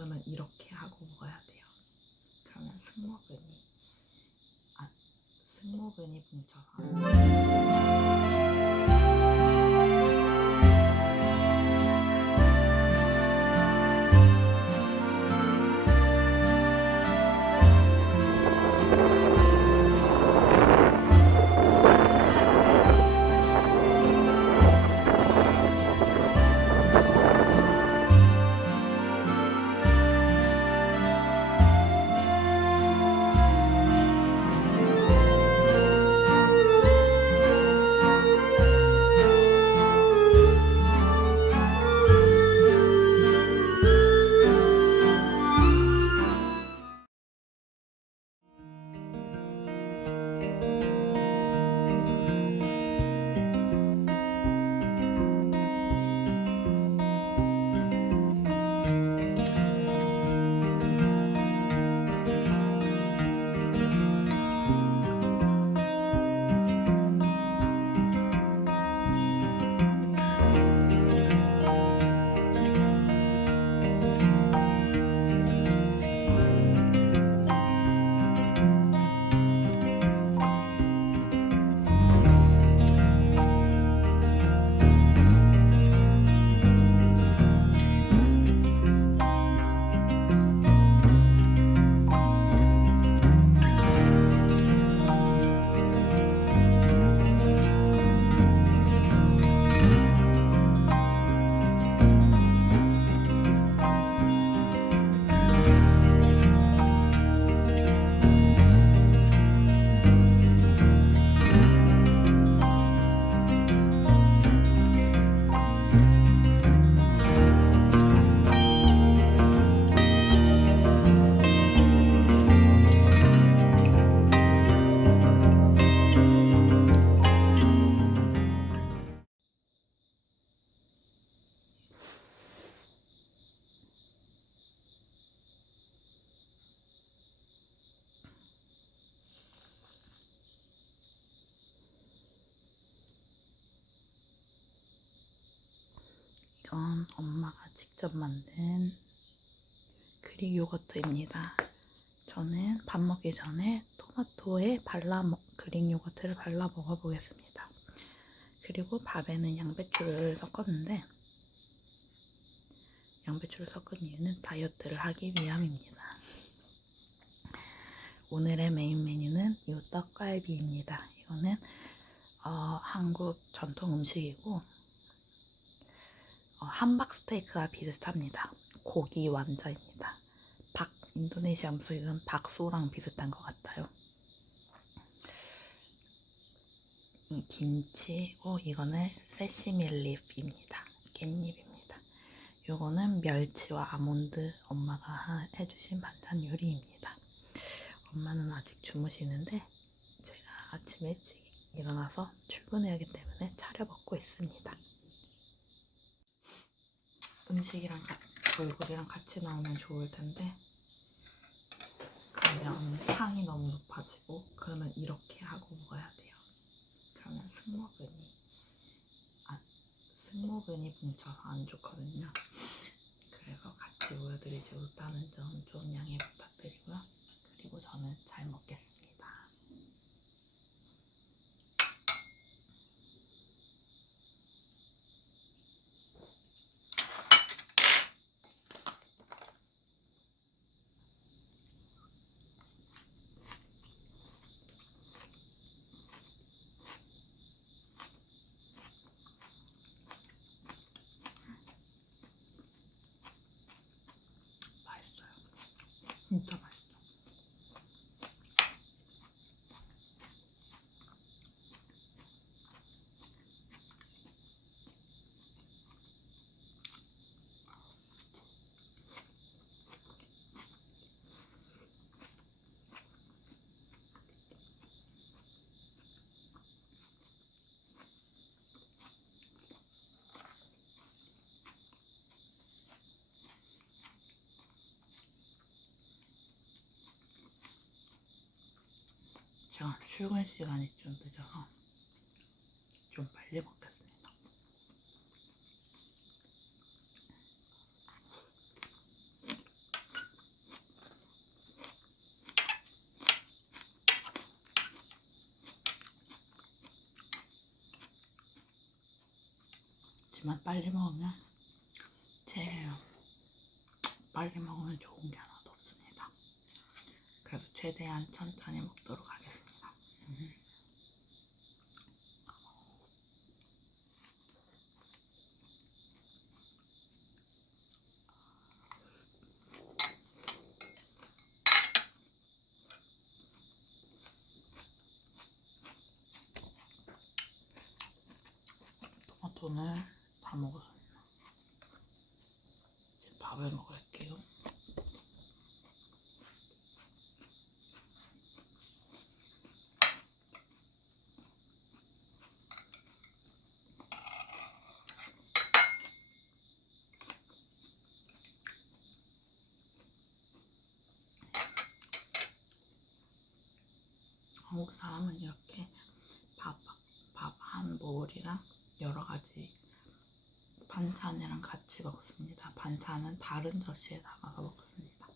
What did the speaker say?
그러면 이렇게 하고 먹어야 돼요. 그러면 승모근이 뭉쳐서 안 돼요. 이건 엄마가 직접 만든 그릭 요거트입니다. 저는 밥 먹기 전에 토마토에 그릭 요거트를 발라 먹어보겠습니다. 그리고 밥에는 양배추를 섞었는데, 양배추를 섞은 이유는 다이어트를 하기 위함입니다. 오늘의 메인 메뉴는 이 떡갈비입니다. 이거는 한국 전통 음식이고 함박 스테이크와 비슷합니다. 고기 완자입니다. 인도네시아 음식은 박소랑 비슷한 것 같아요. 김치고 이거는 세시미 립입니다. 깻잎입니다. 요거는 멸치와 아몬드 엄마가 해주신 반찬 요리입니다. 엄마는 아직 주무시는데 제가 아침에 일찍 일어나서 출근해야 하기 때문에 차려 먹고 있습니다. 음식이랑 얼굴이랑 같이 나오면 좋을 텐데, 그러면 향이 너무 높아지고, 그러면 이렇게 하고 먹어야 돼요. 그러면 승모근이 뭉쳐서 안 좋거든요. 그래서 같이 보여드리지 못하는 점 좀 양해 부탁드리고요. 그리고 저는 잘 먹겠습니다. 맛있어요. 진짜 맛있어요. 제가 출근 시간이 좀 늦어서 좀 빨리 먹겠습니다. 그렇지만 빨리 먹으면 체해요. 빨리 먹으면 좋은 게 하나도 없습니다. 그래서 최대한 천천히 먹도록 하겠습니다. 토마토는 다 먹었습니다. 이제 밥을 먹을게요. 한국 사람은 이렇게 밥 한 보울이랑 여러 가지 반찬이랑 같이 먹습니다. 반찬은 다른 접시에 담아서 먹습니다.